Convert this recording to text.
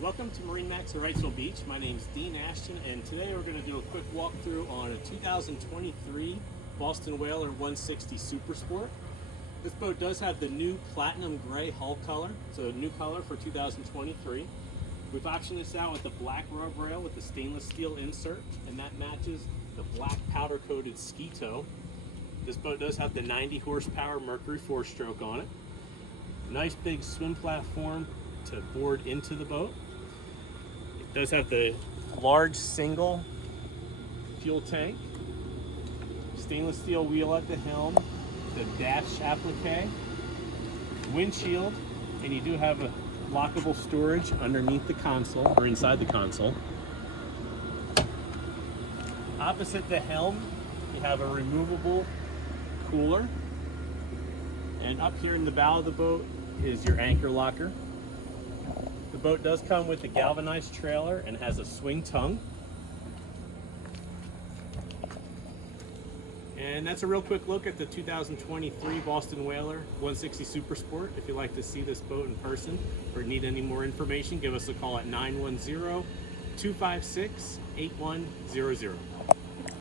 Welcome to MarineMax Wrightsville Beach. My name is Dean Ashton, and today we're going to do a quick walkthrough on a 2023 Boston Whaler 160 Super Sport. This boat does have the new platinum gray hull color. It's a new color for 2023. We've optioned this out with the black rub rail with the stainless steel insert, and that matches the black powder coated ski toe. This boat does have the 90 horsepower Mercury 4-stroke on it. Nice big swim platform to board into the boat. It does have the large single fuel tank, stainless steel wheel at the helm, the dash applique, windshield, and you do have a lockable storage underneath the console or inside the console. Opposite the helm, you have a removable cooler, and up here in the bow of the boat is your anchor locker. The boat does come with a galvanized trailer and has a swing tongue. And that's a real quick look at the 2023 Boston Whaler 160 Super Sport. If you'd like to see this boat in person or need any more information, give us a call at 910-256-8100.